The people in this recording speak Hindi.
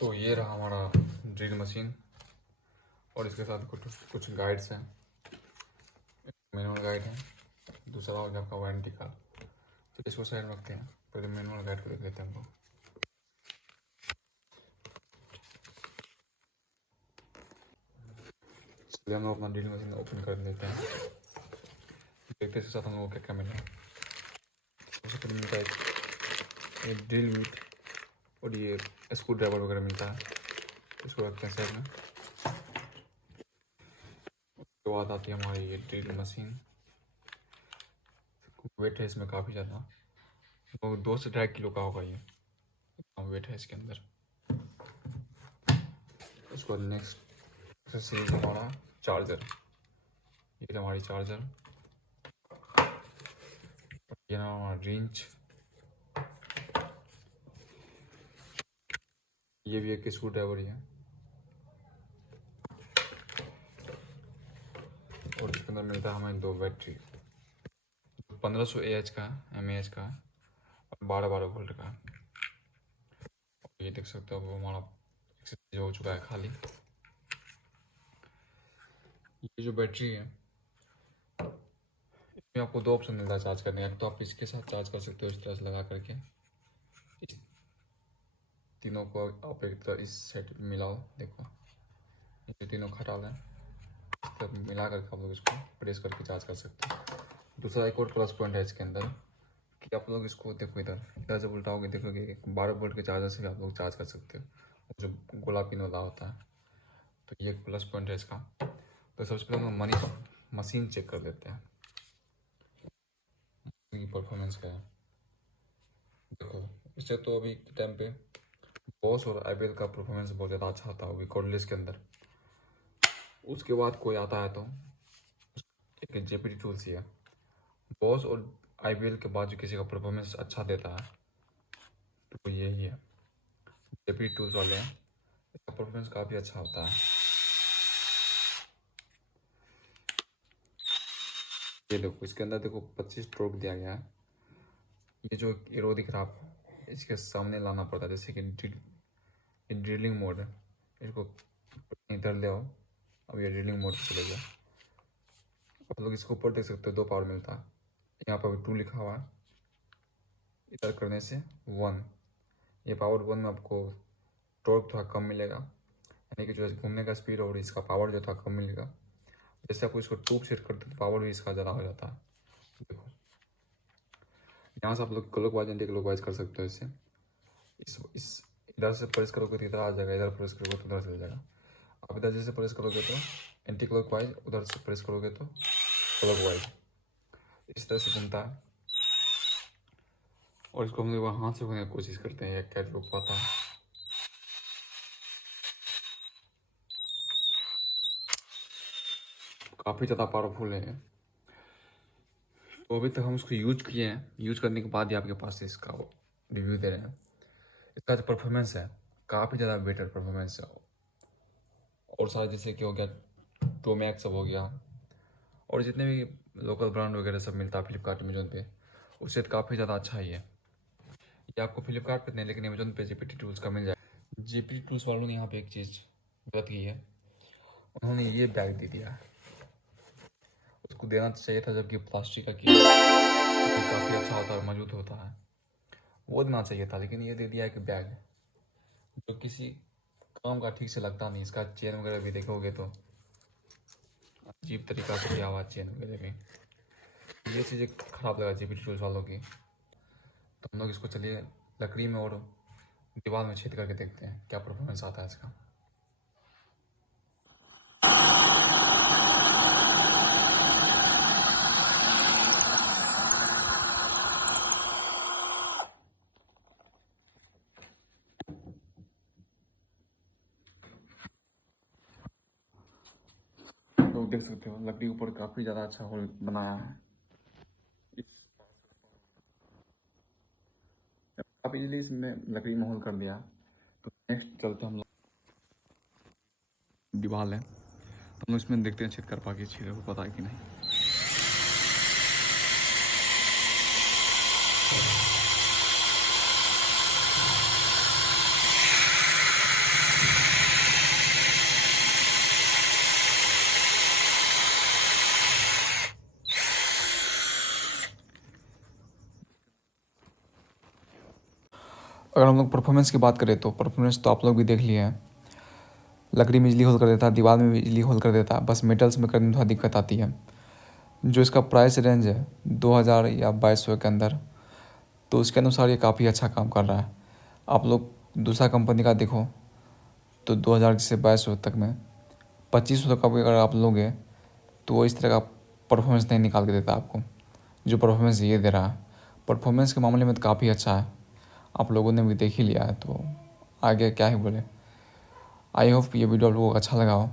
तो ये रहा हमारा ड्रिल मशीन और इसके साथ कुछ कुछ गाइड्स हैं। मैनुअल गाइड है, दूसरा हो गया आपका वारंटी का। तो इसको साइड में रखते हैं, पहले मैनुअल गाइड को देख लेते हैं हम लोग। चलिए हम लोग अपना ड्रिल मशीन ओपन कर लेते हैं, देखते हैं साथ हम लोग को क्या क्या मिला। सबसे पहले मिलता है एक ड्रिल बिट और ये स्क्रू ड्राइवर वगैरह मिलता है, इसको रखते हैं साइड में। उसके बाद आती है हमारी ये ड्रिल मशीन। वेट है इसमें काफ़ी ज़्यादा, तो 2 से 2.5 किलो का होगा ये, इतना वेट है इसके अंदर। उसके बाद नेक्स्ट सीरीज हमारा चार्जर, ये हमारी चार्जर, ये ना हमारा रिंच, ये भी एक स्क्रू ड्राइवर ही है, और इसके अंदर मिलता है हमें 2 बैटरी, 1500 mAh का और 12 वोल्ट का। ये देख सकते हो वो हमारा एक्सचेंज हो चुका है खाली। ये जो बैटरी है इसमें आपको 2 ऑप्शन मिलता है चार्ज करने का। एक तो आप इसके साथ चार्ज कर सकते हो इस तरह से लगा करके, इस तीनों को आप एक तरह इस सेट मिलाओ, देखो ये तीनों खटा लें, इस तरह मिला करके आप लोग इसको प्रेस करके चार्ज कर सकते हो। दूसरा एक और प्लस पॉइंट है इसके अंदर कि आप लोग इसको देखो इधर इधर से उल्टाओगे, देखोगे 12 वोल्ट के चार्जर से भी आप लोग चार्ज कर सकते हो, जो गुलाबी वाला होता है। तो ये एक प्लस पॉइंट है इसका। तो सबसे पहले हम मशीन चेक कर लेते हैं की परफॉर्मेंस क्या है। देखो इससे तो अभी के टाइम पे बॉस और आईबीएल का परफॉर्मेंस बहुत ज़्यादा अच्छा होता है अभी कॉर्डलेस के अंदर। उसके बाद कोई आता है तो एक जेपीटी टूल्स ही है। बॉस और आईबीएल के बाद जो किसी का परफॉर्मेंस अच्छा देता है तो यही है, जेपीटी टूल्स वाले हैं, इसका परफॉर्मेंस काफ़ी अच्छा होता है। ये देखो इसके अंदर देखो 25 स्ट्रोक दिया गया है। ये जो एरो दिख रहा है आपको इसके सामने लाना पड़ता है, जैसे कि ड्रिलिंग मोड है, इसको इधर ले आओ, अब ये ड्रिलिंग मोड चले गया। आप लोग इसके ऊपर देख सकते हो 2 पावर मिलता है, यहाँ पर 2 लिखा हुआ है, इधर करने से 1। ये पावर 1 में आपको टॉर्क थोड़ा कम मिलेगा, यानी कि जो घूमने का स्पीड और इसका पावर जो था कम मिलेगा। जैसे आपको इसको 2 सेट करते तो पावर भी इसका ज़्यादा हो जाता है। देखो यहाँ से आप लोग क्लॉकवाइज एंटी क्लॉकवाइज कर सकते हो इससे। इस इधर से प्रेस करोगे तो इधर आ जाएगा, इधर प्रेस करोगे तो उधर चल जाएगा। आप इधर जैसे प्रेस करोगे तो एंटी क्लॉकवाइज, उधर से प्रेस करोगे तो क्लॉकवाइज, इस तरह से घूमता है। और इसको हम लोग हाथ से होने की कोशिश करते हैं, क्या रोक पाता है। काफ़ी ज़्यादा पावरफुल है। तो अभी तक हम उसको यूज किए हैं, यूज करने के बाद ही आपके पास इसका रिव्यू दे रहे हैं। इसका जो परफॉर्मेंस है काफ़ी ज़्यादा बेटर परफॉर्मेंस है, और सारे जैसे कि हो गया टोमैक्स सब हो गया, और जितने भी लोकल ब्रांड वगैरह सब मिलता है फ्लिपकार्ट अमेजोन पे, उससे तो काफ़ी ज़्यादा अच्छा ही है। ये आपको फ्लिपकार्ट पे नहीं लेकिन अमेजोन पे जेपीटी टूल्स का मिल जाएगा। जेपीटी टूल्स वालों ने यहाँ पे एक चीज़ गलत की है, उन्होंने ये बैग दे दिया है। उसको देना चाहिए था जबकि प्लास्टिक का की काफ़ी अच्छा होता है, मजबूत होता है, वो देना चाहिए था। लेकिन ये दे दिया है कि बैग जो किसी काम का ठीक से लगता नहीं। इसका चेन वगैरह भी देखोगे तो अजीब तरीका से किया हुआ चेन वगैरह भी, ये चीज़ें खराब लगा जेपीटी टूल्स वालों की। तो हम लोग इसको चलिए लकड़ी में और दीवार में छेद करके देखते हैं क्या परफॉर्मेंस आता है इसका। लोग देख सकते हो लकड़ी के ऊपर काफ़ी ज़्यादा अच्छा होल बनाया है। काफ़ी जल्दी इसमें लकड़ी में होल कर दिया। तो नेक्स्ट चलते हम लोग दीवार है, तो हम लोग इसमें देखते हैं छेद कर पाके छेद को पता है कि नहीं। अगर हम लोग परफॉर्मेंस की बात करें तो परफॉर्मेंस तो आप लोग भी देख लिए हैं, लकड़ी में बिजली होल्ड कर देता है, दीवार में बिजली होल्ड कर देता है, बस मेटल्स में करने में थोड़ा दिक्कत आती है। जो इसका प्राइस रेंज है 2000 या 2200 के अंदर, तो उसके अनुसार ये काफ़ी अच्छा काम कर रहा है। आप लोग दूसरा कंपनी का देखो तो 2000 से 2200 तक में 2500 का भी अगर आप लोगे तो वो इस तरह का परफॉर्मेंस नहीं निकाल के देता आपको, जो परफॉर्मेंस ये दे रहा है। परफॉर्मेंस के मामले में तो काफ़ी अच्छा है, आप लोगों ने भी देख ही लिया है, तो आगे क्या ही बोले। आई होप ये वीडियो आप लोगों को अच्छा लगा हो।